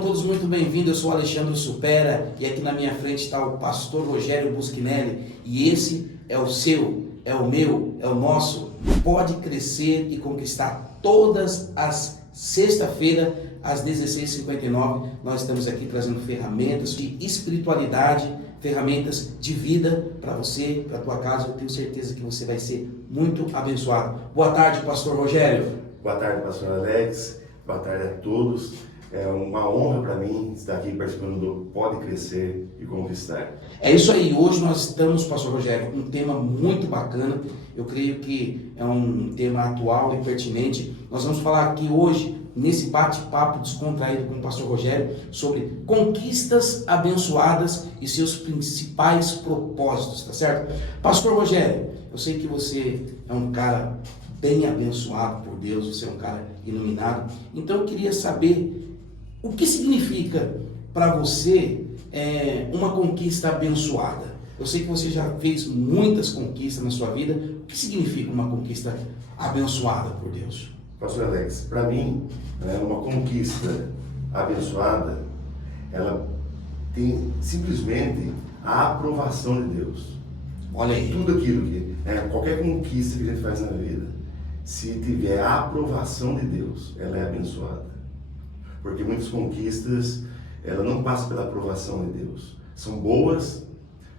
Sejam todos muito bem-vindos. Eu sou Alexandre Supera e aqui na minha frente está o pastor Rogério Buschinelli e esse é o seu, é o meu, é o nosso. Pode crescer e conquistar. Todas as sexta-feira às 16h59 nós estamos aqui trazendo ferramentas de espiritualidade, ferramentas de vida para você, para a tua casa. Eu tenho certeza que você vai ser muito abençoado. Boa tarde, pastor Rogério. Boa tarde, pastor Alex. Boa tarde a todos. É uma honra para mim estar aqui participando do Pode Crescer e Conquistar. É isso aí. Hoje nós estamos, pastor Rogério, com um tema muito bacana. Eu creio que é um tema atual e pertinente. Nós vamos falar aqui hoje, nesse bate-papo descontraído com o pastor Rogério, sobre conquistas abençoadas e seus principais propósitos, tá certo? Pastor Rogério, eu sei que você é um cara bem abençoado por Deus, você é um cara iluminado. Então eu queria saber o que significa para você uma conquista abençoada. Eu sei que você já fez muitas conquistas na sua vida. O que significa uma conquista abençoada por Deus? Pastor Alex, para mim, uma conquista abençoada, ela tem simplesmente a aprovação de Deus. Olha aí. Tudo aquilo que, qualquer conquista que a gente faz na vida, se tiver a aprovação de Deus, ela é abençoada. Porque muitas conquistas, ela não passam pela aprovação de Deus. São boas,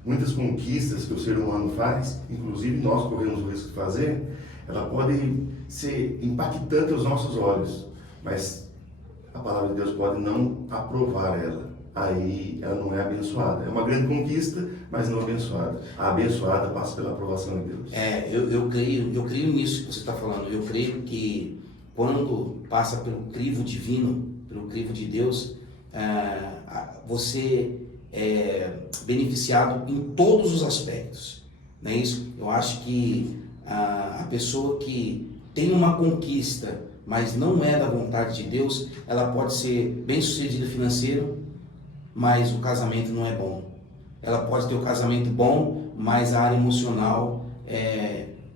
muitas conquistas que o ser humano faz, inclusive nós corremos o risco de fazer, ela pode ser impactante aos nossos olhos, mas a palavra de Deus pode não aprovar ela. Aí ela não é abençoada. É uma grande conquista, mas não abençoada. A abençoada passa pela aprovação de Deus. Eu creio nisso que você está falando. Eu creio que quando passa pelo crivo divino, pelo crivo de Deus, você é beneficiado em todos os aspectos, não é isso? Eu acho que a pessoa que tem uma conquista, mas não é da vontade de Deus, ela pode ser bem sucedida financeiro, mas o casamento não é bom. Ela pode ter o casamento bom, mas a área emocional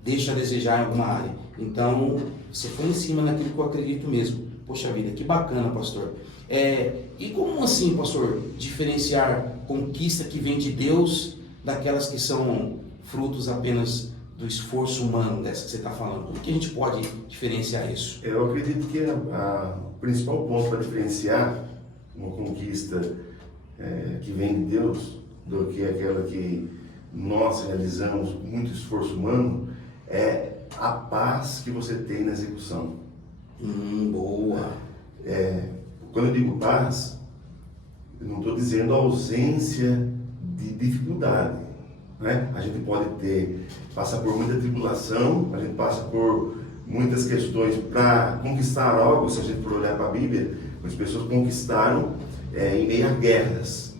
deixa a desejar em alguma área. Então, você foi em cima daquilo que eu acredito mesmo. Poxa vida, que bacana, pastor. E como assim, pastor, diferenciar conquista que vem de Deus daquelas que são frutos apenas do esforço humano, dessa que você está falando? Como que a gente pode diferenciar isso? Eu acredito que o principal ponto para diferenciar uma conquista que vem de Deus do que aquela que nós realizamos com muito esforço humano é a paz que você tem na execução. Boa. Quando eu digo paz, eu não estou dizendo ausência de dificuldade, né? A gente pode passar por muita tribulação, a gente passa por muitas questões para conquistar algo. Se a gente for olhar para a Bíblia, as pessoas conquistaram em meio a guerras,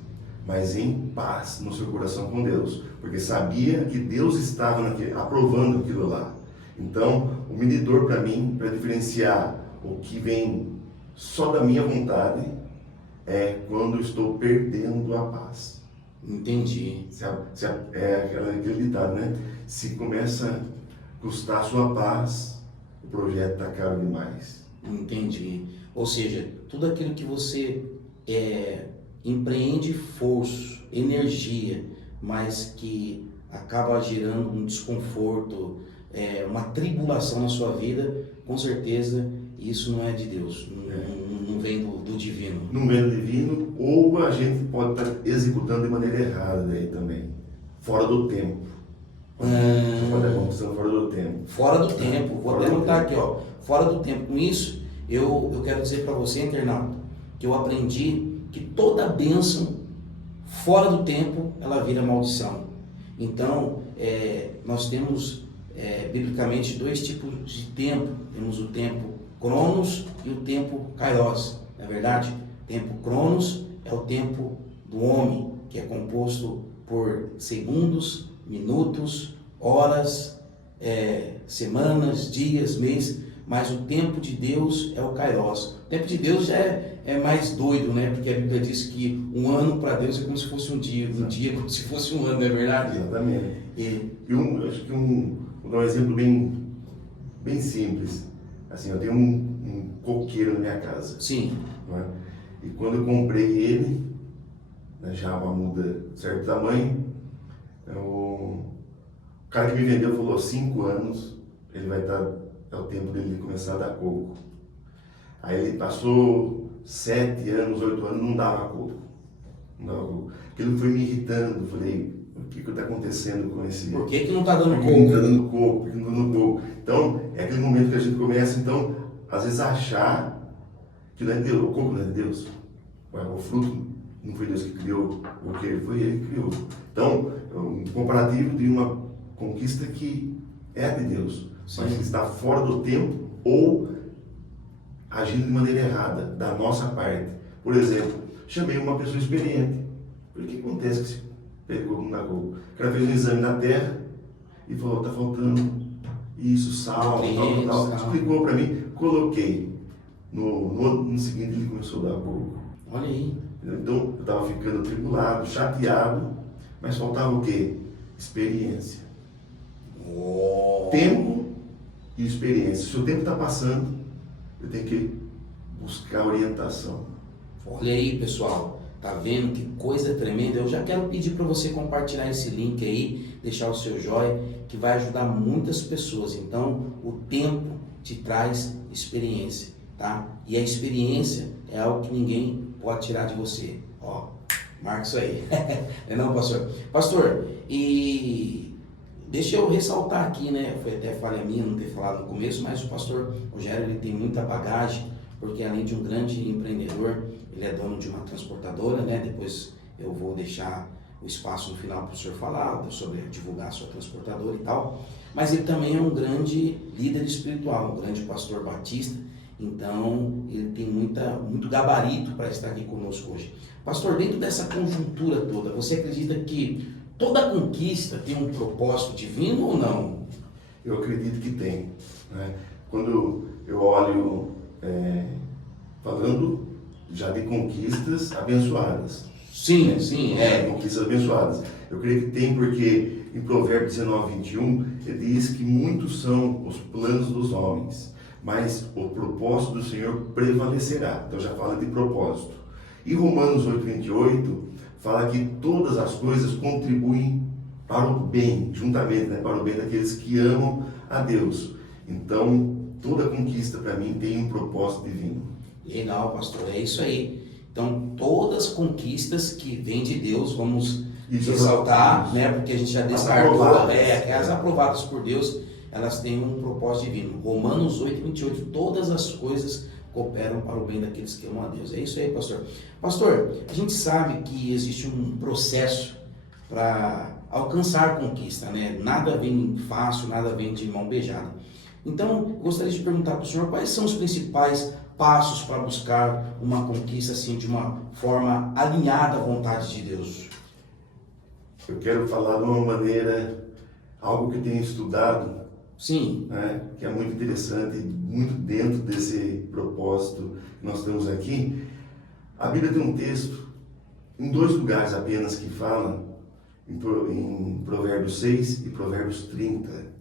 mas em paz no seu coração com Deus, porque sabia que Deus estava aprovando aquilo lá. Então, o medidor para mim, para diferenciar o que vem só da minha vontade, é quando eu estou perdendo a paz. Entendi. Aquele ditado, né? Se começa a custar a sua paz, o projeto está caro demais. Entendi. Ou seja, tudo aquilo que você empreende esforço, energia, mas que acaba gerando um desconforto, uma tribulação na sua vida, com certeza isso não é de Deus, não vem do divino. Não vem do divino, ou a gente pode estar executando de maneira errada daí também, fora do tempo. Pode estar conquistando fora do tempo. Fora do tempo, vou até anotar aqui, ó, fora do tempo. Com isso, eu quero dizer para você, internauta, que eu aprendi que toda bênção fora do tempo, ela vira maldição. Então, nós temos biblicamente dois tipos de tempo. Temos o tempo Cronos e o tempo Kairos, não é verdade? O tempo Cronos é o tempo do homem, que é composto por segundos, minutos, horas, semanas, dias, meses, mas o tempo de Deus é o Kairos. O tempo de Deus já é mais doido, né? Porque a Bíblia diz que um ano para Deus é como se fosse um dia é como se fosse um ano, não é verdade? Exatamente. Acho que vou dar um exemplo bem simples. Assim, eu tenho um coqueiro na minha casa. Sim. Não é? E quando eu comprei ele, né, já uma muda de certo tamanho, o cara que me vendeu falou, 5 anos, ele vai estar, é o tempo dele começar a dar coco. Aí ele passou 7 anos, 8 anos, não dava coco. Não dava coco. Aquilo foi me irritando, eu falei, o que está acontecendo com esse... Por que não está dando Por que não está coco? dando coco? Por que não está dando coco? Então, é aquele momento que a gente começa, então, às vezes a achar que não é Deus, o coco não é de Deus. O fruto não foi Deus que criou, porque foi Ele que criou. Então, é um comparativo de uma conquista que é de Deus, mas que está fora do tempo ou agindo de maneira errada, da nossa parte. Por exemplo, chamei uma pessoa experiente. O que acontece que se pegou não dá coco? O cara fez um exame na terra e falou, está faltando isso, sal, tal. Explicou para mim, coloquei. No seguinte ele começou a dar coco. Olha aí. Então eu estava ficando atribulado, chateado, mas faltava o quê? Experiência. Tempo e experiência. Se o tempo está passando, eu tenho que buscar orientação. Olha aí, pessoal. Tá vendo que coisa tremenda? Eu já quero pedir para você compartilhar esse link aí, deixar o seu joinha, que vai ajudar muitas pessoas. Então, o tempo te traz experiência, tá? E a experiência é algo que ninguém pode tirar de você. Ó, marca isso aí. Não, pastor? Pastor, e deixa eu ressaltar aqui, né? Foi até falha minha não ter falado no começo, mas o pastor Rogério, ele tem muita bagagem, porque além de um grande empreendedor, ele é dono de uma transportadora, né? Depois eu vou deixar o espaço no final para o senhor falar sobre divulgar a sua transportadora e tal. Mas ele também é um grande líder espiritual, um grande pastor batista. Então ele tem muito gabarito para estar aqui conosco hoje. Pastor, dentro dessa conjuntura toda, você acredita que toda conquista tem um propósito divino ou não? Eu acredito que tem, né? Quando eu olho, falando já de conquistas abençoadas. Sim, Conquistas abençoadas. Eu creio que tem porque em Provérbios 19:21 ele diz que muitos são os planos dos homens, mas o propósito do Senhor prevalecerá. Então já fala de propósito. E Romanos 8:28 fala que todas as coisas contribuem para o bem, juntamente, né, para o bem daqueles que amam a Deus. Então, toda conquista para mim tem um propósito divino. Legal, pastor, é isso aí. Então, todas as conquistas que vêm de Deus, vamos ressaltar, né, porque a gente já descartou, as aprovadas por Deus, elas têm um propósito divino. Romanos 8:28, todas as coisas cooperam para o bem daqueles que amam a Deus. É isso aí, pastor. Pastor, a gente sabe que existe um processo para alcançar a conquista, né? Nada vem fácil, nada vem de mão beijada. Então, eu gostaria de perguntar para o senhor quais são os principais passos para buscar uma conquista assim de uma forma alinhada à vontade de Deus. Eu quero falar de uma maneira, algo que tenho estudado, Sim, né, que é muito interessante, muito dentro desse propósito que nós temos aqui. A Bíblia tem um texto, em 2 lugares apenas, que fala, em Provérbios 6 e Provérbios 30,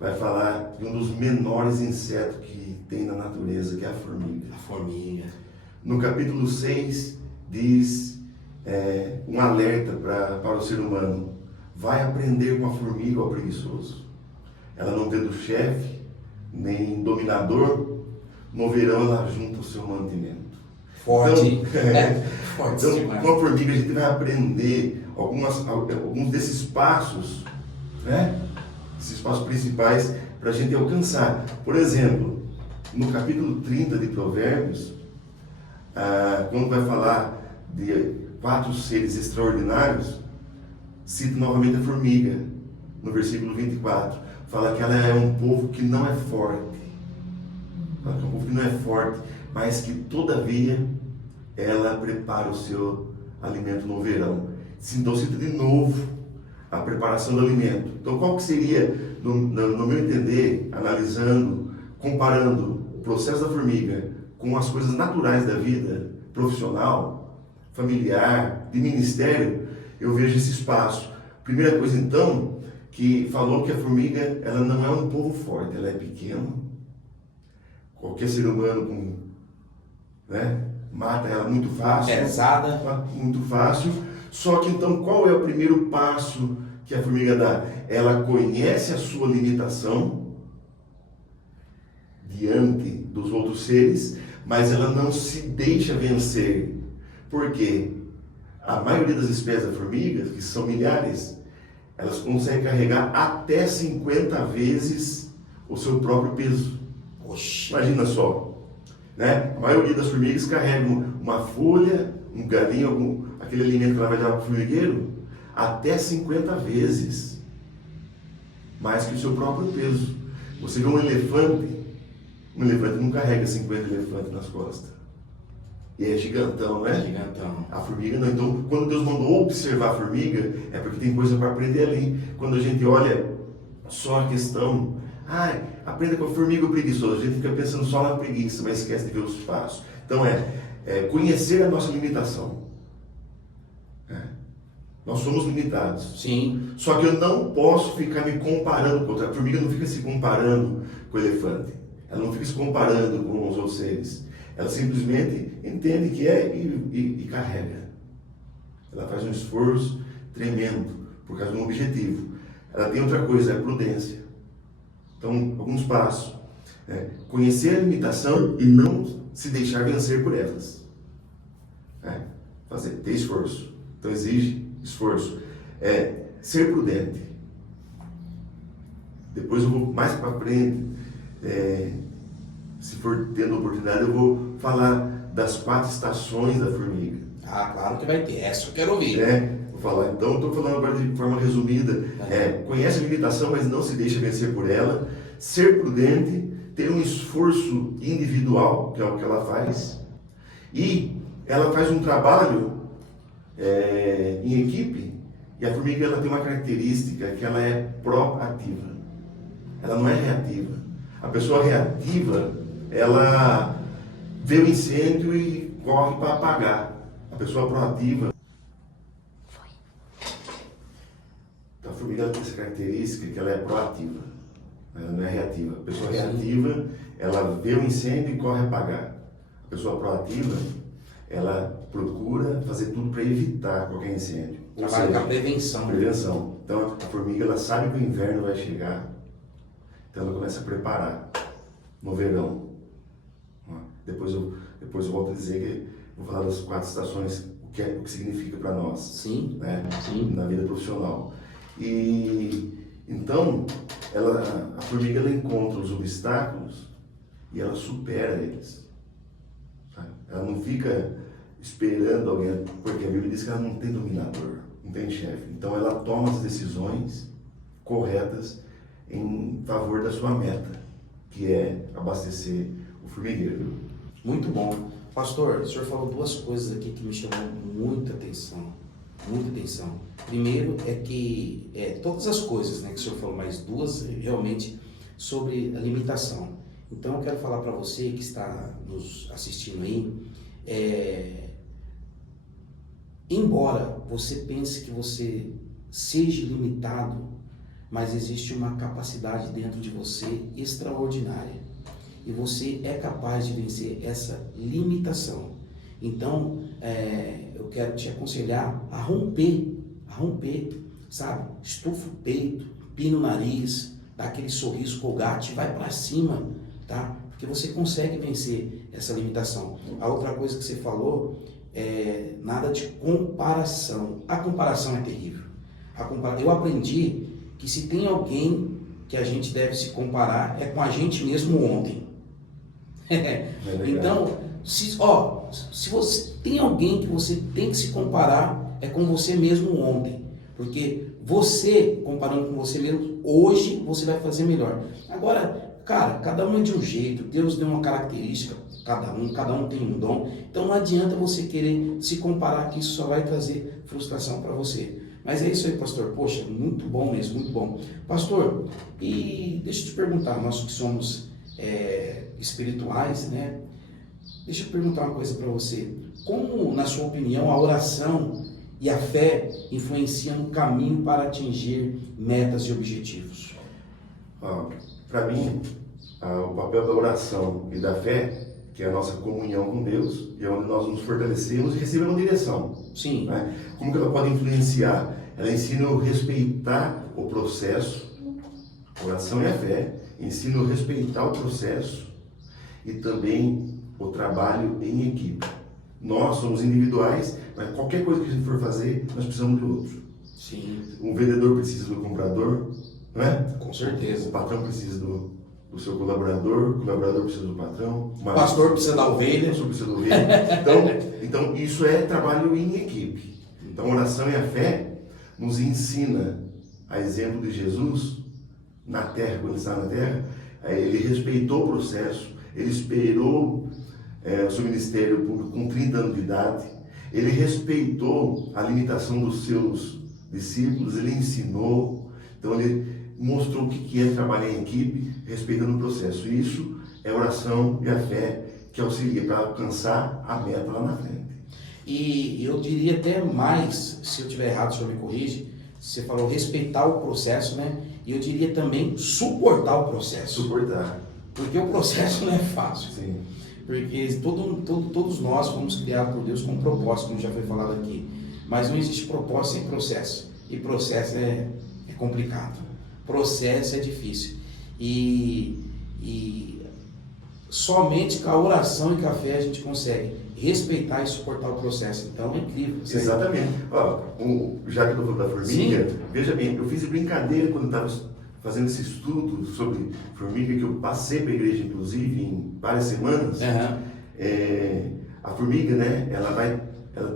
vai falar de um dos menores insetos que tem na natureza, que é a formiga. a formiga. No capítulo 6 diz um alerta para o ser humano: vai aprender com a formiga, ó preguiçoso. Ela não tendo chefe, nem dominador, no verão ela junta o seu mantimento. Forte. Então, Forte então demais. com a formiga a gente vai aprender alguns desses passos, né? Esses passos principais para a gente alcançar. Por exemplo, no capítulo 30 de Provérbios, quando vai falar de 4 seres extraordinários, cita novamente a formiga, no versículo 24. Fala que ela é um povo que não é forte. Fala que é um povo que não é forte, mas que todavia ela prepara o seu alimento no verão. Então cita de novo a preparação do alimento. Então qual que seria, no meu entender, analisando, comparando o processo da formiga com as coisas naturais da vida profissional, familiar, de ministério, eu vejo esse espaço. Primeira coisa então, que falou que a formiga ela não é um povo forte, ela é pequena. Qualquer ser humano com, né, mata ela muito fácil. Pesada. Muito fácil. Só que então qual é o primeiro passo que a formiga dá? Ela conhece a sua limitação diante dos outros seres, mas ela não se deixa vencer. Por quê? A maioria das espécies de formigas, que são milhares, elas conseguem carregar até 50 vezes o seu próprio peso. Oxi. Imagina só, né? A maioria das formigas carregam uma folha, um galinho, aquele alimento que ela vai dar para o formigueiro, até 50 vezes mais que o seu próprio peso. Você vê um elefante não carrega 50 elefantes nas costas. E é gigantão, né? Gigantão. A formiga não. Então, quando Deus mandou observar a formiga, é porque tem coisa para aprender ali. Quando a gente olha só a questão, aprenda com a formiga preguiçosa, a gente fica pensando só na preguiça, mas esquece de ver os passos. Então, conhecer a nossa limitação. Nós somos limitados. Sim. Só que eu não posso ficar me comparando com outra. A formiga não fica se comparando com o elefante. Ela não fica se comparando com os outros seres. Ela simplesmente entende que é e carrega. Ela faz um esforço tremendo por causa de um objetivo. Ela tem outra coisa, é prudência. Então, alguns passos. Conhecer a limitação e não se deixar vencer por elas. Ter esforço. Então, exige esforço. Ser prudente. Depois eu vou mais para frente, se for tendo oportunidade, eu vou falar das 4 estações da formiga. Claro que vai ter. Essa eu quero ouvir. Vou falar. Então, estou falando agora de forma resumida. Conhece a limitação, mas não se deixa vencer por ela. Ser prudente, ter um esforço individual, que é o que ela faz. E ela faz um trabalho em equipe. E a formiga ela tem uma característica que ela é proativa. Ela não é reativa. A pessoa reativa, ela vê o incêndio e corre para apagar. A pessoa proativa. Então a formiga ela tem essa característica que ela é proativa. Ela não é reativa. A pessoa reativa, ela vê o incêndio e corre a apagar. A pessoa proativa, ela procura fazer tudo para evitar qualquer incêndio. Trabalha com a prevenção. Prevenção. Então a formiga ela sabe que o inverno vai chegar. Então ela começa a preparar no verão. Depois eu volto a dizer que vou falar das 4 estações, o que significa para nós. Sim. Né? Sim. Na vida profissional. E então a formiga ela encontra os obstáculos e ela supera eles. Sabe? Ela não fica esperando alguém, porque a Bíblia diz que ela não tem dominador, não tem chefe. Então ela toma as decisões corretas em favor da sua meta, que é abastecer o formigueiro. Muito bom. Pastor, o senhor falou 2 coisas aqui que me chamam muita atenção. Muita atenção. Primeiro é que todas as coisas, que o senhor falou, mais 2 realmente sobre a limitação. Então eu quero falar para você que está nos assistindo aí, embora você pense que você seja limitado, mas existe uma capacidade dentro de você extraordinária. E você é capaz de vencer essa limitação. Então, eu quero te aconselhar a romper, sabe? Estufa o peito, pina o nariz, dá aquele sorriso Colgate, vai para cima, tá? Porque você consegue vencer essa limitação. A outra coisa que você falou é nada de comparação. A comparação é terrível. Eu aprendi que se tem alguém que a gente deve se comparar é com a gente mesmo ontem. Então, se você tem alguém que você tem que se comparar, é com você mesmo ontem. Porque você, comparando com você mesmo, hoje você vai fazer melhor. Agora, cara, cada um é de um jeito, Deus deu uma característica, cada um tem um dom. Então não adianta você querer se comparar, que isso só vai trazer frustração para você. Mas é isso aí, pastor. Poxa, muito bom mesmo, muito bom. Pastor, e deixa eu te perguntar, nós que somos espirituais, né? Deixa eu perguntar uma coisa para você. Como, na sua opinião, a oração e a fé influenciam no caminho para atingir metas e objetivos? Para mim, o papel da oração e da fé que é a nossa comunhão com Deus, e é onde nós nos fortalecemos e recebemos direção. Sim. Né? Como que ela pode influenciar? Ela ensina a respeitar o processo, a oração e a fé, ensina a respeitar o processo e também o trabalho em equipe. Nós somos individuais, mas qualquer coisa que a gente for fazer, nós precisamos do outro. Sim. Um vendedor precisa do comprador, não é? Com certeza. O patrão precisa do seu colaborador, o colaborador precisa do patrão, O pastor precisa da ovelha. O pastor precisa da ovelha. Então, isso é trabalho em equipe. Então, a oração e a fé nos ensina, a exemplo de Jesus, na terra, quando ele estava na terra, ele respeitou o processo, ele esperou o seu ministério público com 30 anos de idade, ele respeitou a limitação dos seus discípulos, ele ensinou, então ele mostrou o que é trabalhar em equipe, respeitando o processo. Isso é a oração e a fé que auxilia para alcançar a meta lá na frente. E eu diria até mais, se eu estiver errado, o senhor me corrige, você falou respeitar o processo, né? E eu diria também suportar o processo. Suportar. Porque o processo não é fácil. Sim. Porque todos nós fomos criados por Deus com um propósito, como já foi falado aqui. Mas não existe propósito sem processo. E processo é complicado. Processo é difícil. E somente com a oração e com a fé a gente consegue respeitar e suportar o processo. Então é incrível. Exatamente. Já que eu estou falando da formiga, sim, veja bem, eu fiz brincadeira quando eu estava fazendo esse estudo sobre formiga, que eu passei para a igreja, inclusive, em várias semanas. Uhum. A formiga, né, ela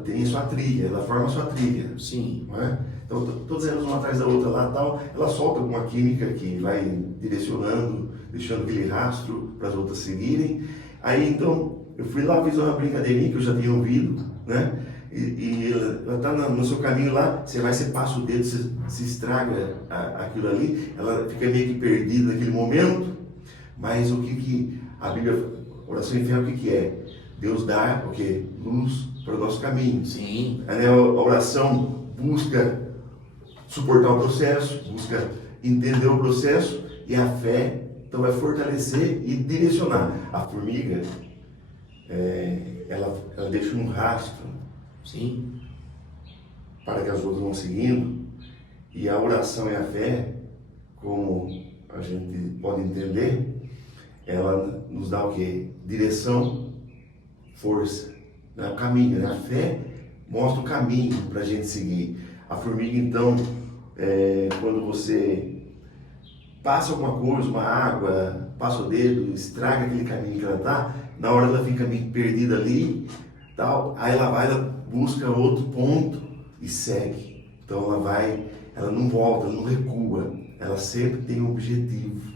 tem sua trilha, ela forma sua trilha. Sim. Não é? Então, todas elas uma atrás da outra lá, tal, ela solta alguma química que vai direcionando, deixando aquele rastro para as outras seguirem. Aí, então, eu fui lá, fiz uma brincadeirinha que eu já tinha ouvido, né? E ela está no seu caminho lá, você passa o dedo, se estraga aquilo ali, ela fica meio que perdida naquele momento, mas o que a Bíblia, oração e fé, o que é? Deus dá o quê? Luz para o nosso caminho. Sim. A oração busca suportar o processo, busca entender o processo, e a fé então vai fortalecer e direcionar. A formiga, ela deixa um rastro. Sim. Para que as outras vão seguindo, e a oração e a fé, como a gente pode entender, ela nos dá o quê? Direção, força, né? O caminho, né? A fé mostra o caminho para a gente seguir. A formiga, então, quando você passa alguma coisa, uma água, passa o dedo, estraga aquele caminho que ela está, na hora ela fica meio perdida ali, tal, aí ela busca outro ponto e segue. Então ela não volta, ela não recua, ela sempre tem um objetivo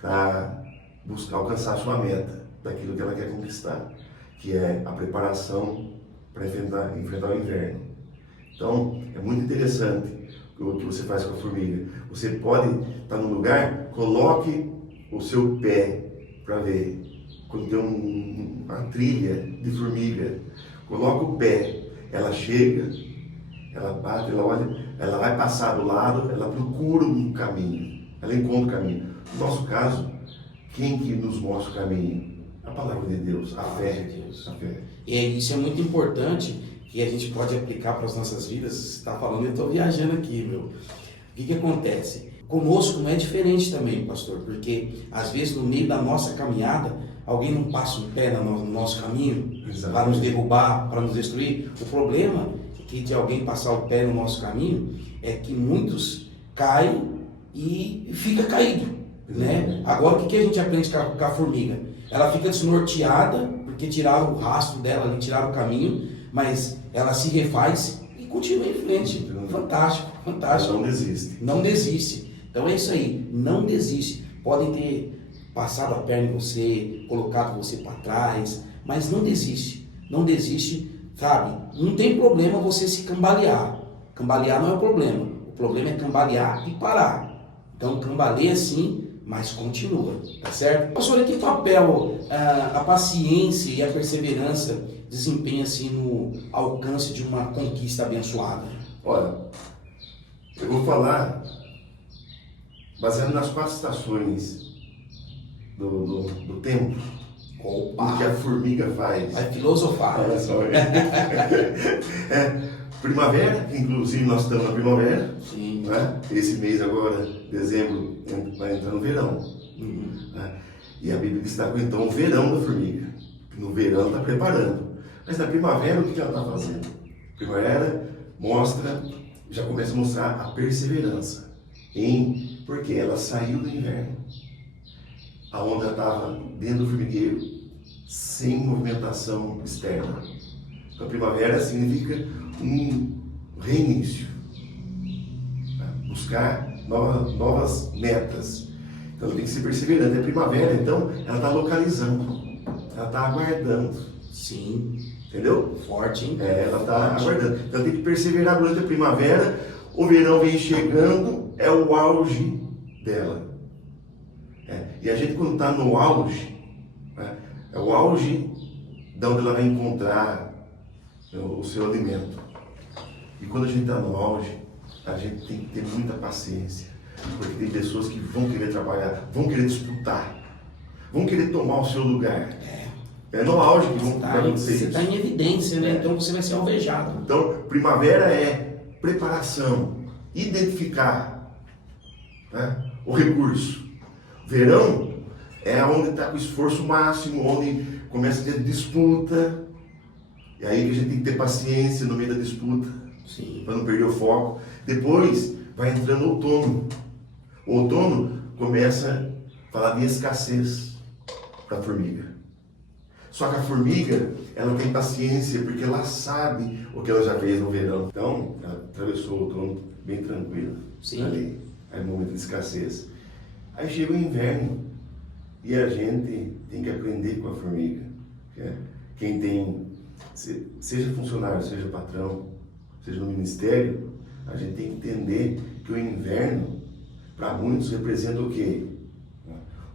para buscar alcançar a sua meta, daquilo que ela quer conquistar, que é a preparação para enfrentar o inverno. Então, é muito interessante o que você faz com a formiga. Você pode estar num lugar, coloque o seu pé para ver. Quando tem uma trilha de formiga, coloca o pé, ela chega, ela bate, ela olha, ela vai passar do lado, ela procura um caminho, ela encontra o caminho. No nosso caso, quem que nos mostra o caminho? A palavra de Deus, a fé de Deus. A fé. E isso é muito importante, que a gente pode aplicar para as nossas vidas. Você está falando, eu estou viajando aqui, meu. O que acontece? Conosco não é diferente também, pastor, porque às vezes no meio da nossa caminhada, alguém não passa um pé no nosso caminho para nos derrubar, para nos destruir. O problema é que de alguém passar o pé no nosso caminho é que muitos caem e fica caído, né? Agora o que a gente aprende com a formiga? Ela fica desnorteada porque tiraram o rastro dela, ali, tiraram o caminho, mas ela se refaz e continua em frente. Fantástico, fantástico. Não desiste. Não desiste. Então é isso aí, não desiste. Podem ter passado a perna em você, colocado você para trás, mas não desiste. Não desiste, sabe? Não tem problema você se cambalear. Cambalear não é o problema. O problema é cambalear e parar. Então cambaleia sim, mas continua, tá certo? Pastor, que papel a paciência e a perseverança desempenha assim no alcance de uma conquista abençoada? Olha, eu vou falar baseado nas 4 estações do tempo. O que a formiga faz. Vai filosofar. Olha só. Primavera, que inclusive nós estamos na primavera. Sim. Né? Esse mês agora, dezembro, vai entrar no verão. Né? E a Bíblia destaca então o verão da formiga. No verão está preparando. Mas na primavera, o que ela está fazendo? Primavera mostra, já começa a mostrar a perseverança. Porque ela saiu do inverno. A onda estava dentro do formigueiro, sem movimentação externa. Então a primavera significa um reinício. Buscar novas metas. Então ela tem que ser perseverante. A primavera, então, ela está localizando. Ela está aguardando. Sim. Entendeu? Forte, hein? Ela está aguardando. Então tem que perseverar durante a primavera. O verão vem chegando, é o auge dela. E a gente, quando está no auge, é o auge de onde ela vai encontrar o seu alimento. E quando a gente está no auge, a gente tem que ter muita paciência. Porque tem pessoas que vão querer trabalhar, vão querer disputar, vão querer tomar o seu lugar. É no auge que vão acontecer isso. Você está em evidência, né? Então você vai ser alvejado. Então, primavera é preparação, identificar, né, o recurso. Verão é onde está com o esforço máximo, onde começa a ter disputa. E aí que a gente tem que ter paciência no meio da disputa, para não perder o foco. Depois vai entrando o outono. O outono começa a falar de escassez para a formiga. Só que a formiga, ela tem paciência porque ela sabe o que ela já fez no verão. Então, ela atravessou o outono bem tranquila. Sim. Ali, aí no momento de escassez. Aí chega o inverno e a gente tem que aprender com a formiga. Quem tem, seja funcionário, seja patrão, seja no ministério, a gente tem que entender que o inverno, para muitos, representa o quê?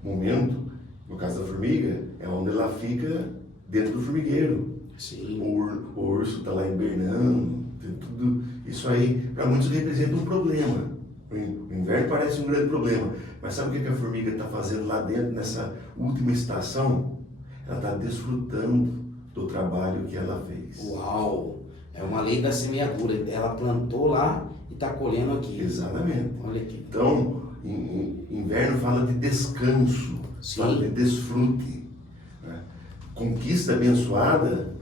O momento, no caso da formiga, é onde ela fica dentro do formigueiro. Sim. O urso está lá hibernando, tudo isso aí, para muitos representa um problema. O inverno parece um grande problema, mas sabe o que a formiga está fazendo lá dentro, nessa última estação? Ela está desfrutando do trabalho que ela fez. Uau! É uma lei da semeadura. Ela plantou lá e está colhendo aqui. Exatamente. Olha aqui. Então, inverno fala de descanso, fala de desfrute. Né? Conquista abençoada,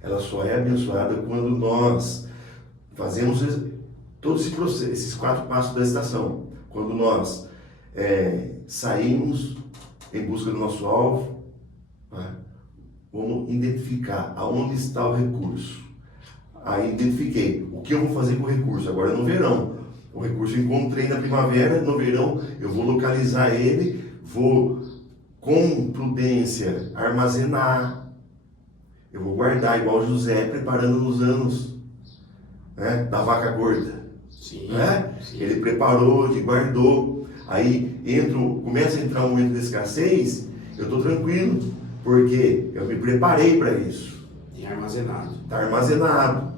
ela só é abençoada quando nós fazemos todo esse processo, esses 4 passos da estação. Quando nós saímos em busca do nosso alvo, né? Vamos identificar aonde está o recurso. Aí identifiquei o que eu vou fazer com o recurso. Agora no verão, o recurso eu encontrei na primavera, no verão eu vou localizar ele, vou com prudência armazenar, eu vou guardar igual José preparando nos anos, né, da vaca gorda. Sim, né? sim. Ele preparou, ele guardou. Aí começa a entrar um momento de escassez, eu estou tranquilo, porque eu me preparei para isso. Tem armazenado. Está armazenado.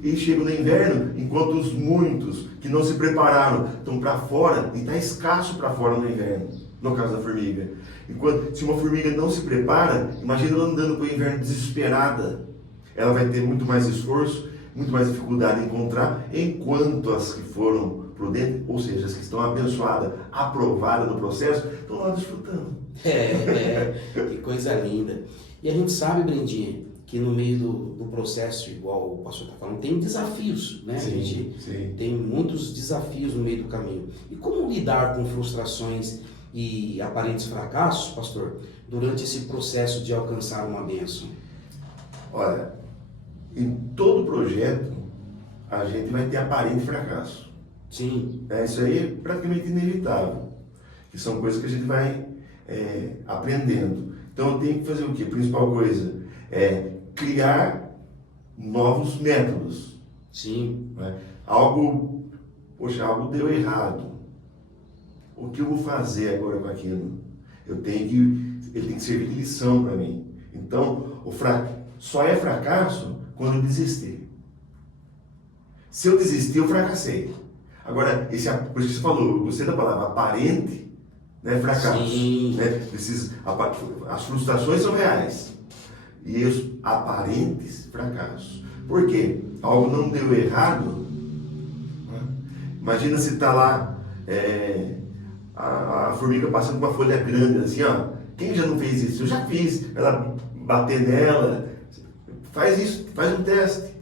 E chega no inverno, enquanto os muitos que não se prepararam estão para fora, e está escasso para fora no inverno, no caso da formiga. Enquanto, se uma formiga não se prepara, imagina ela andando com o inverno desesperada. Ela vai ter muito mais esforço, muito mais dificuldade em encontrar, enquanto as que foram prudentes, ou seja, as que estão abençoadas, aprovadas no processo, estão lá desfrutando. Que coisa linda. E a gente sabe, Brendinha, que no meio do processo, igual o pastor está falando, tem desafios, né? Sim, A gente sim. tem muitos desafios no meio do caminho. E como lidar com frustrações e aparentes fracassos, pastor, durante esse processo de alcançar uma bênção? Olha, em todo projeto, a gente vai ter aparente fracasso. Sim. Isso aí é praticamente inevitável. Que são coisas que a gente vai aprendendo. Então eu tenho que fazer o quê? A principal coisa é criar novos métodos. Sim. Né? Algo deu errado. O que eu vou fazer agora com aquilo? Ele tem que servir de lição para mim. Então, só é fracasso quando eu desistir. Se eu desistir, eu fracassei. Agora, por isso que você falou, eu gostei da palavra aparente, né, fracassos. Sim. Né? As frustrações são reais e os aparentes fracassos. Por quê? Algo não deu errado. Né? Imagina se está lá a formiga passando com uma folha grande assim, ó. Quem já não fez isso? Eu já fiz. Ela bater nela. Faz isso, faz um teste.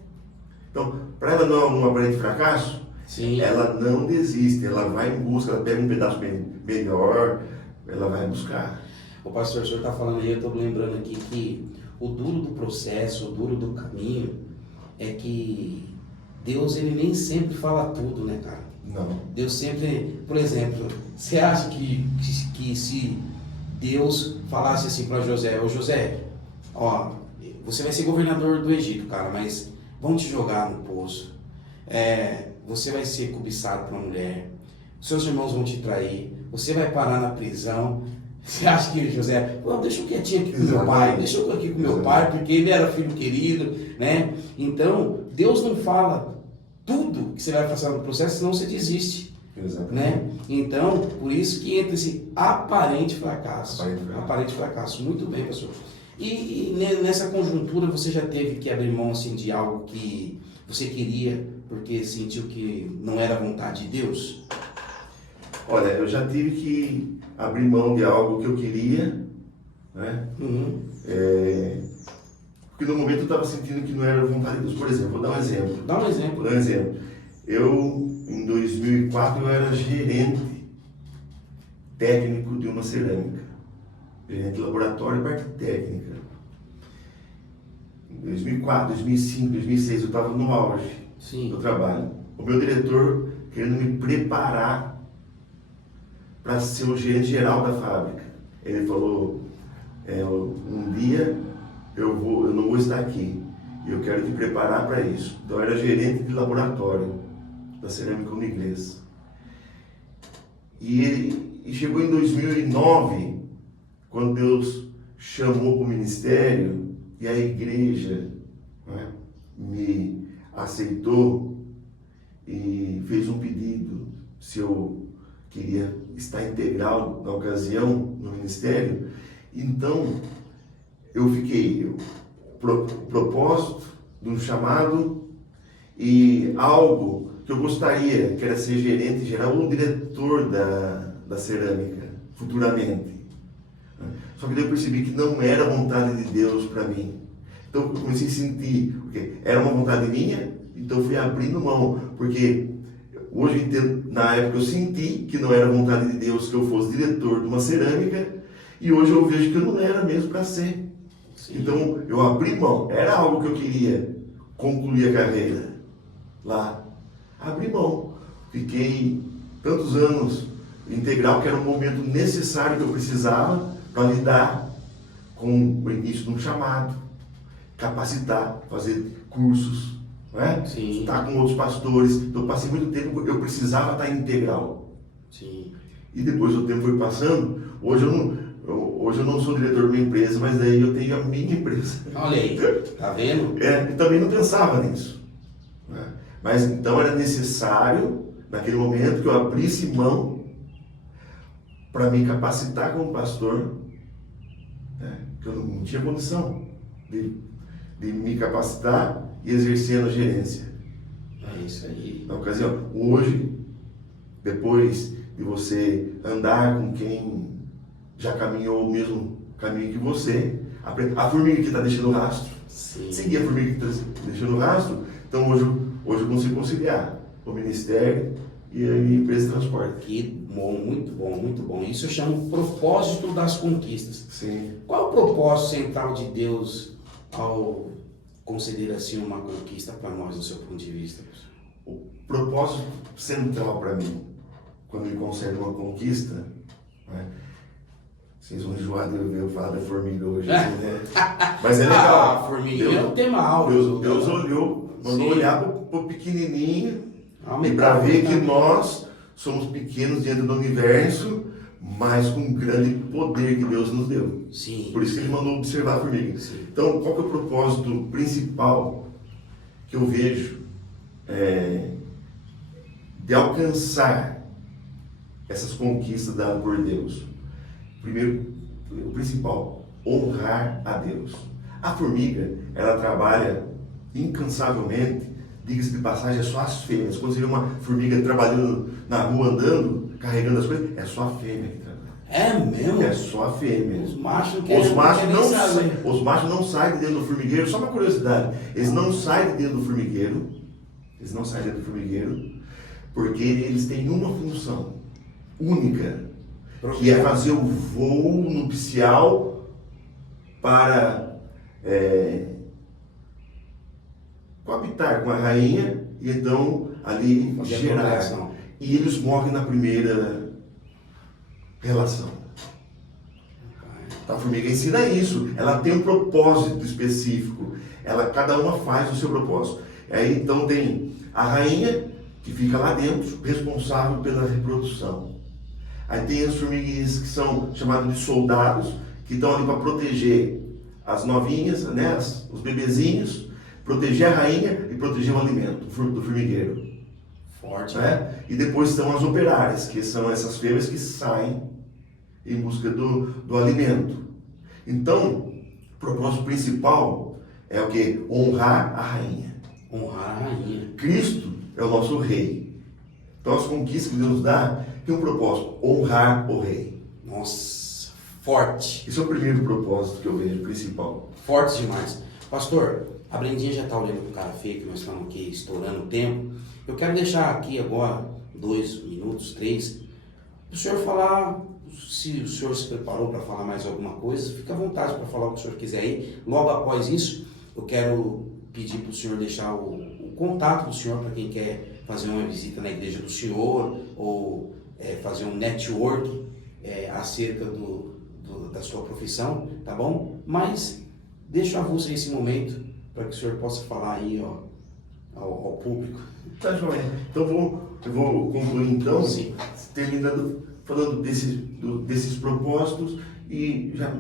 Então, para ela não é um aparente fracasso, Sim. ela não desiste, ela vai em busca, ela pega um pedaço melhor, ela vai buscar. O pastor, o senhor está falando aí, eu estou lembrando aqui que o duro do processo, o duro do caminho, é que Deus, ele nem sempre fala tudo, né, cara? Não. Deus sempre, por exemplo, você acha que se Deus falasse assim para José, ô José, ó, você vai ser governador do Egito, cara, mas vão te jogar no poço, você vai ser cobiçado por uma mulher, seus irmãos vão te trair, você vai parar na prisão. Você acha que José, deixa eu quietinho aqui com meu pai, deixa eu aqui com meu pai, porque ele era filho querido, né? Então, Deus não fala tudo que você vai passar no processo, senão você desiste. Exatamente. Né? Então, por isso que entra esse aparente fracasso. Aparente fracasso. Muito bem, pastor. E nessa conjuntura você já teve que abrir mão assim, de algo que você queria, porque sentiu que não era a vontade de Deus? Olha, eu já tive que abrir mão de algo que eu queria, né? Uhum. Porque no momento eu estava sentindo que não era a vontade de Deus. Por exemplo, vou dar um exemplo. Dá um exemplo. Vou dar um exemplo. Eu, em 2004, eu era gerente técnico de uma cerâmica. Gerente de laboratório e parte técnica. Em 2004, 2005, 2006, eu estava no auge do trabalho. O meu diretor querendo me preparar para ser o gerente geral da fábrica. Ele falou, um dia eu não vou estar aqui, eu quero te preparar para isso. Então eu era gerente de laboratório da cerâmica Uniglês. E chegou em 2009, quando Deus chamou para o ministério e a igreja, né, me aceitou e fez um pedido se eu queria estar integral na ocasião no ministério. Então eu fiquei propósito de um chamado e algo que eu gostaria, que era ser gerente geral ou diretor da cerâmica futuramente. Só que daí eu percebi que não era a vontade de Deus para mim. Então eu comecei a sentir, porque era uma vontade minha, então eu fui abrindo mão, porque hoje eu entendo, na época eu senti que não era a vontade de Deus que eu fosse diretor de uma cerâmica, e hoje eu vejo que eu não era mesmo para ser. Sim. Então eu abri mão, era algo que eu queria concluir a carreira lá. Abri mão, fiquei tantos anos integral, que era um momento necessário que eu precisava para lidar com o início de um chamado, capacitar, fazer cursos, não é? Sim. Estar com outros pastores. Então eu passei muito tempo, eu precisava estar integral. Sim. E depois o tempo foi passando, hoje eu não sou diretor de uma empresa, mas daí eu tenho a minha empresa. Olha aí, tá vendo? Eu também não pensava nisso. Né? Mas então era necessário, naquele momento, que eu abrisse mão para me capacitar como pastor, né? Que eu não tinha condição de me capacitar e exercer a gerência. É isso aí. Na ocasião, hoje, depois de você andar com quem já caminhou o mesmo caminho que você, a formiga que está deixando o rastro, Sim. seguir a formiga que está deixando o rastro, então hoje eu consigo conciliar o ministério e a minha empresa de transporte. Que bom, muito bom, muito bom. Isso eu chamo propósito das conquistas. Sim. Qual é o propósito central de Deus ao conceder assim uma conquista para nós, do seu ponto de vista? O propósito central para mim, quando ele concede uma conquista, né? Vocês vão enjoar de eu falar da formiga hoje, assim, né? Mas é legal. A formiga é um tema alto. Deus olhou, mandou olhar para o pequenininho e Aumentar, para ver que nós somos pequenos diante do universo, mas com um grande poder que Deus nos deu. Sim. Por isso que ele mandou observar a formiga. Sim. Então, qual que é o propósito principal que eu vejo de alcançar essas conquistas dadas por Deus? primeiro, o principal, honrar a Deus. A formiga, ela trabalha incansavelmente, diga-se de passagem, é só as fêmeas. Quando você vê uma formiga trabalhando na rua, andando, carregando as coisas, é só a fêmea que trabalha. É mesmo? É só a fêmea. Os machos não querem, Os machos não saem de dentro do formigueiro, só uma curiosidade, eles não saem de dentro do formigueiro, porque eles têm uma função única, que é fazer o voo nupcial para coabitar com a rainha e então ali gerar. E eles morrem na primeira relação. A formiga ensina isso, ela tem um propósito específico, cada uma faz o seu propósito. Aí então tem a rainha que fica lá dentro, responsável pela reprodução. Aí tem as formiguinhas que são chamadas de soldados, que estão ali para proteger as novinhas, né, os bebezinhos, proteger a rainha e proteger o alimento do formigueiro. Forte, né? E depois estão as operárias, que são essas fêmeas que saem em busca do alimento. Então, o propósito principal é o quê? Honrar a rainha. Honrar a rainha. Cristo é o nosso rei. Então, as conquistas que Deus nos dá tem um propósito: honrar o rei. Nossa, forte. Esse é o primeiro propósito que eu vejo, principal. Forte demais. Pastor, a Brendinha já está olhando com cara feia, que nós estamos aqui estourando o tempo. Eu quero deixar aqui agora 2 minutos, 3, para o senhor falar, se o senhor se preparou para falar mais alguma coisa, fica à vontade para falar o que o senhor quiser aí. Logo após isso, eu quero pedir para o senhor deixar o contato do senhor para quem quer fazer uma visita na igreja do senhor ou fazer um network acerca da sua profissão, tá bom? Mas deixo avulso esse momento para que o senhor possa falar aí ao público. Tá, joia. Então eu vou concluir então, Sim. terminando falando desses propósitos e já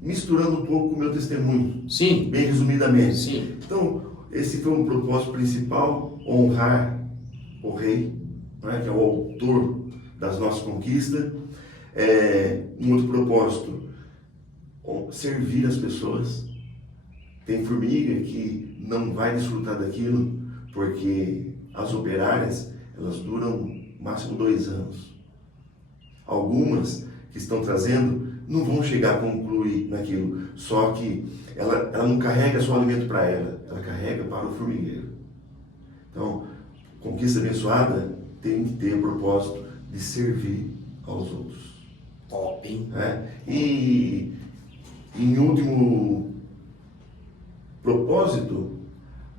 misturando um pouco o meu testemunho. Sim. Bem resumidamente. Sim. Então, esse foi um propósito principal: honrar o rei, né, que é o autor das nossas conquistas. Um outro propósito: servir as pessoas. Tem formiga que não vai desfrutar daquilo porque as operárias, elas duram máximo 2 anos. Algumas que estão trazendo não vão chegar a concluir naquilo, só que ela não carrega só alimento para ela carrega para o formigueiro. Então, conquista abençoada tem que ter o propósito de servir aos outros. Top, hein? E em último propósito,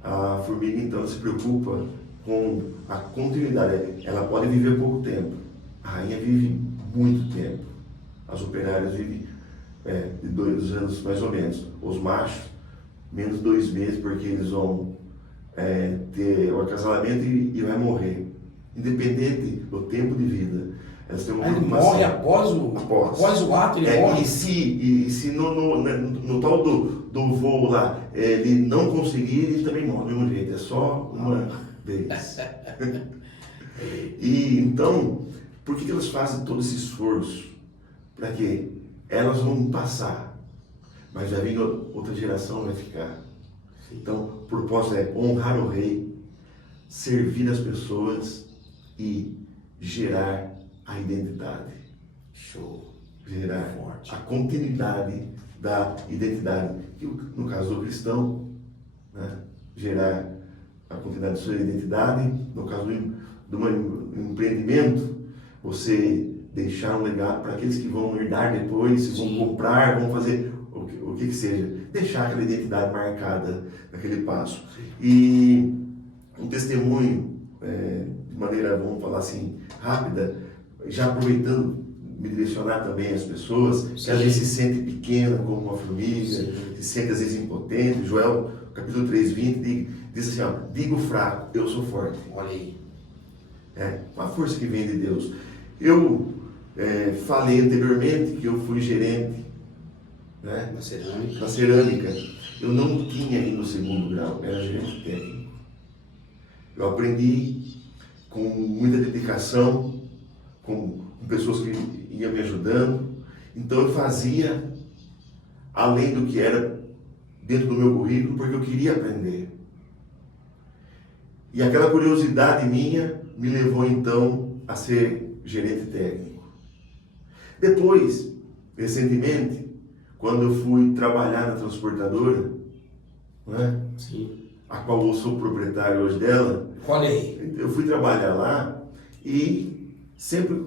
a formiga então se preocupa com a continuidade. Ela pode viver pouco tempo, a rainha vive muito tempo, as operárias vivem de 2 anos mais ou menos, os machos menos 2 meses, porque eles vão ter o acasalamento e vai morrer, independente do tempo de vida. Elas têm uma Ele morre após o ato, ele morre. E se no tal do voo lá ele não conseguir, ele também morre do mesmo jeito, é só uma vez. E então, por que elas fazem todo esse esforço? Para quê? Elas vão passar, mas já vem outra geração vai ficar. Então, o propósito é honrar o rei, servir as pessoas e gerar a identidade. Show. Gerar Forte. a continuidade da identidade. Que, no caso do cristão, né, gerar a continuidade da sua identidade. No caso do empreendimento, você deixar um legado para aqueles que vão herdar depois, vão comprar, vão fazer o que seja. Deixar aquela identidade marcada naquele passo. E um testemunho, de maneira, vamos falar assim, rápida, já aproveitando, me direcionar também às pessoas, que às vezes se sente pequena como uma formiga, se sente às vezes impotente. Joel, capítulo 3:20, diz assim, digo fraco, eu sou forte. Olha aí. Uma força que vem de Deus. Eu falei anteriormente que eu fui gerente, né, Na cerâmica. Eu não tinha ainda o 2º grau, era gerente técnico. Eu aprendi com muita dedicação, com pessoas que iam me ajudando, Então eu fazia além do que era dentro do meu currículo, porque eu queria aprender. E aquela curiosidade minha me levou então a ser gerente técnico. Depois, recentemente, quando eu fui trabalhar na transportadora, né, Sim. a qual eu sou proprietário hoje dela, Olha aí. eu fui trabalhar lá e sempre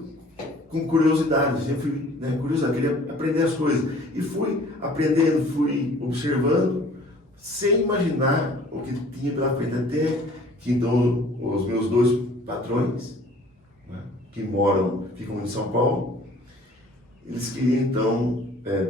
com curiosidade, sempre fui, né, curiosidade, queria aprender as coisas. E fui aprendendo, fui observando, sem imaginar o que tinha pela frente. Até que então os meus dois patrões, né, que ficam em São Paulo, eles queriam então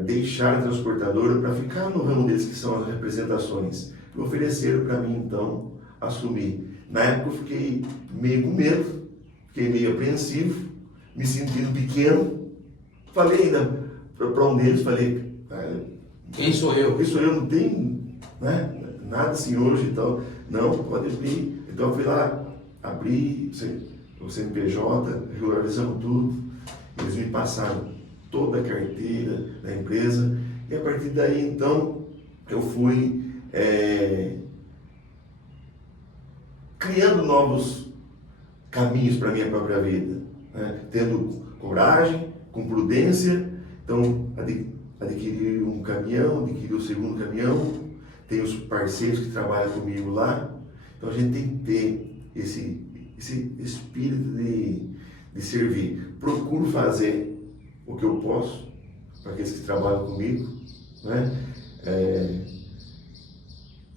deixar a transportadora para ficar no ramo deles, que são as representações. E ofereceram para mim então assumir. Na época eu fiquei meio com medo, fiquei meio apreensivo, me sentindo pequeno. Falei ainda para um deles, falei, Quem sou eu? Quem sou eu? Não tem, né, nada assim hoje e tal. Não, pode abrir. Então eu fui lá, abri o CNPJ, regularizamos tudo. Eles me passaram toda a carteira da empresa. E a partir daí, então, eu fui criando novos caminhos para a minha própria vida, né? Tendo coragem, com prudência. Então, adquiri um caminhão, adquiri o segundo caminhão, tenho os parceiros que trabalham comigo lá. Então, a gente tem que ter esse espírito de servir. Procuro fazer o que eu posso para aqueles que trabalham comigo, né?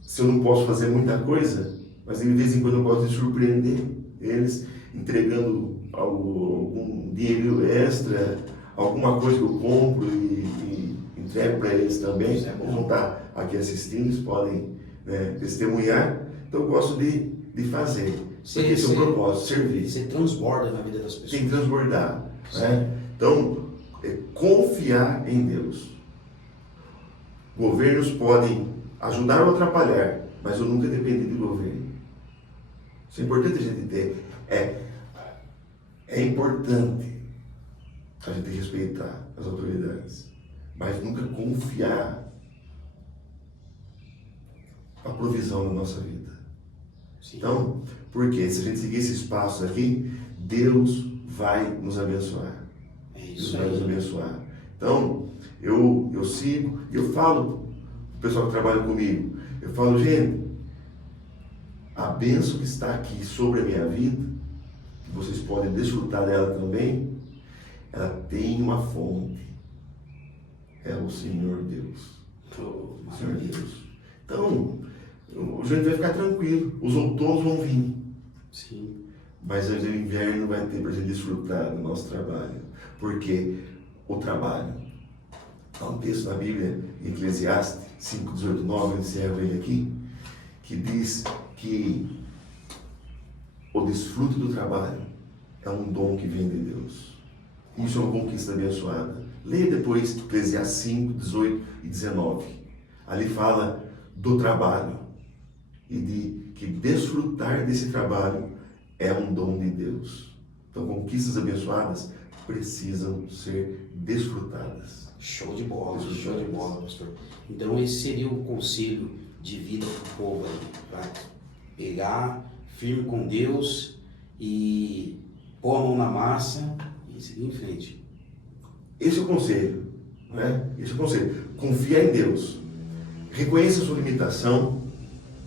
Se eu não posso fazer muita coisa, mas de vez em quando eu gosto de surpreender eles, entregando algum dinheiro extra, alguma coisa que eu compro e entrego para eles também. Eles vão estar aqui assistindo, eles podem, né, testemunhar. Então eu gosto de fazer. Porque esse é o propósito, servir. Você transborda na vida das pessoas. Tem que transbordar, né? Então, confiar em Deus. Governos podem ajudar ou atrapalhar, mas eu nunca dependi do governo. Isso é importante a gente ter. É importante a gente respeitar as autoridades, mas nunca confiar a provisão na nossa vida. Sim. Então, porque se a gente seguir esses passos aqui, Deus vai nos abençoar. Deus vai nos abençoar. Então, eu sigo, eu falo para o pessoal que trabalha comigo, eu falo, gente, a bênção que está aqui sobre a minha vida, que vocês podem desfrutar dela também, ela tem uma fonte. É o Senhor Deus. O Senhor Deus. Então, o gente vai ficar tranquilo. Os outonos vão vir. Sim. Mas o inverno vai ter para a gente desfrutar do nosso trabalho. Porque o trabalho, há um texto na Bíblia, em Eclesiastes 5, 18, 9, eu encerro ele aqui, que diz que o desfrute do trabalho é um dom que vem de Deus. Isso é uma conquista abençoada. Leia depois Eclesiastes 5, 18 e 19. Ali fala do trabalho e de que desfrutar desse trabalho é um dom de Deus. Então, conquistas abençoadas precisam ser desfrutadas. Show de bola, pastor. Então, esse seria o conselho de vida para o povo aí, para pegar firme com Deus e pôr a mão na massa e seguir em frente. Esse é o conselho, né? Esse é o conselho. Confia em Deus. Reconheça a sua limitação,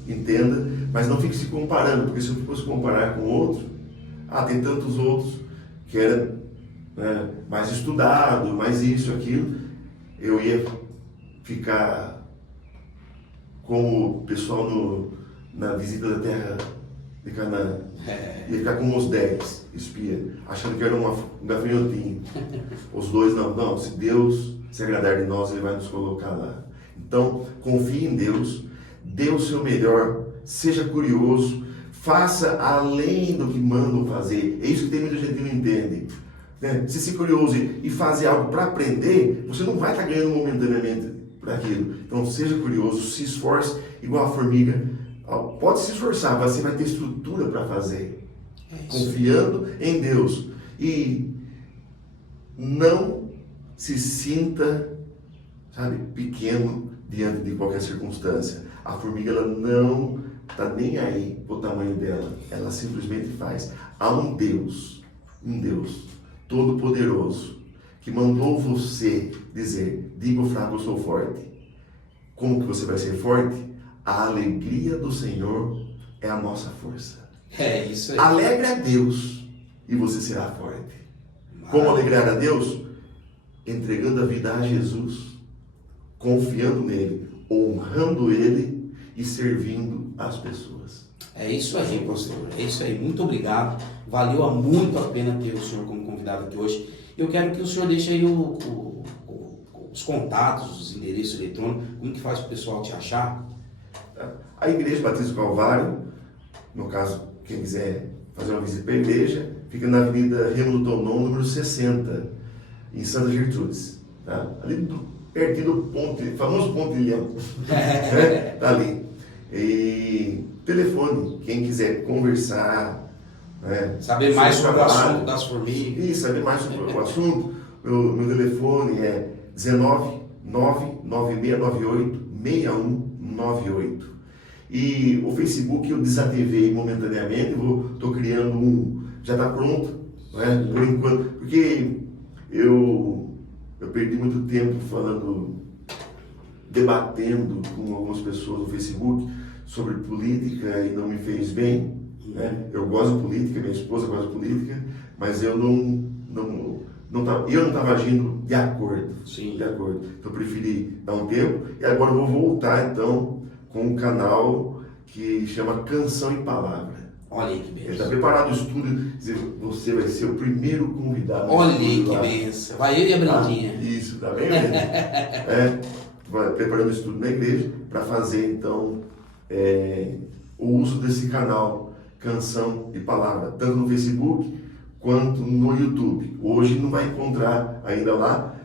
entenda, mas não fique se comparando, porque se eu for se comparar com outro, tem tantos outros que era, né, mais estudado, mais isso, aquilo, eu ia ficar como o pessoal na visita da terra de Canaã. Ia ficar com uns 10 espias, achando que era um gafanhotinho. Os dois, não, se Deus se agradar de nós, Ele vai nos colocar lá. Então, confie em Deus, dê o seu melhor, seja curioso, faça além do que mandam fazer. É isso que tem muita gente que não entende. Né? Se curioso e fazer algo para aprender, você não vai estar ganhando momentaneamente por aquilo. Então, seja curioso, se esforce igual a formiga. Pode se esforçar, você vai ter estrutura para fazer. Confiando em Deus. E não se sinta, sabe, pequeno diante de qualquer circunstância. A formiga, ela não está nem aí pro tamanho dela. Ela simplesmente faz. Há um Deus todo-poderoso, que mandou você dizer: diga ao fraco, eu sou forte. Como que você vai ser forte? A alegria do Senhor é a nossa força. É isso aí. Alegre a Deus e você será forte. Como alegrar a Deus? Entregando a vida a Jesus, confiando nele, honrando ele e servindo as pessoas. É isso aí, pastor. É isso aí. Muito obrigado. Valeu muito a pena ter o senhor como convidado aqui hoje. Eu quero que o senhor deixe aí os contatos, os endereços eletrônicos, como que faz para o pessoal te achar? A Igreja Batista do Calvário, no caso, quem quiser fazer uma visita para a igreja, fica na Avenida Rêmulo Tonon, número 60, em Santa Gertrudes. Tá? Ali pertinho do ponte, famoso Ponte de Leão. Tá ali. E telefone, quem quiser conversar, né, saber mais sobre o assunto das formigas. E saber mais sobre o assunto, meu telefone é 19 99698 6198. E o Facebook eu desativei momentaneamente, estou criando um, já está pronto, né, por enquanto, porque eu perdi muito tempo debatendo com algumas pessoas no Facebook sobre política e não me fez bem. Né? Eu gosto de política, minha esposa gosta de política, mas eu não estava agindo de acordo. Sim. De acordo. Então eu preferi dar um tempo e agora eu vou voltar então com um canal que chama Canção e Palavra. Olha aí que benção. Ele está preparado o estúdio, você vai ser o primeiro convidado. Olha aí que benção. Vai eu e a Brandinha. Isso, tá bem? Vai preparando o estudo na igreja para fazer então o uso desse canal Canção e Palavra, tanto no Facebook quanto no YouTube. Hoje não vai encontrar ainda lá.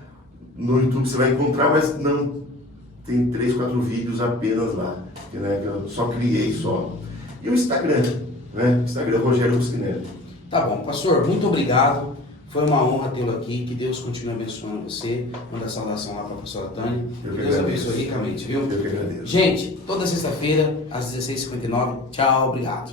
No YouTube você vai encontrar, mas não tem 3, 4 vídeos apenas lá, que eu só criei só. E o Instagram, né? Instagram Rogério Rustinelli. Tá bom, pastor, muito obrigado. Foi uma honra tê-lo aqui. Que Deus continue abençoando você. Manda saudação lá para a pastora Tânia. Deus abençoe ricamente, viu? Eu que agradeço. Gente, toda sexta-feira, às 16h59. Tchau, obrigado.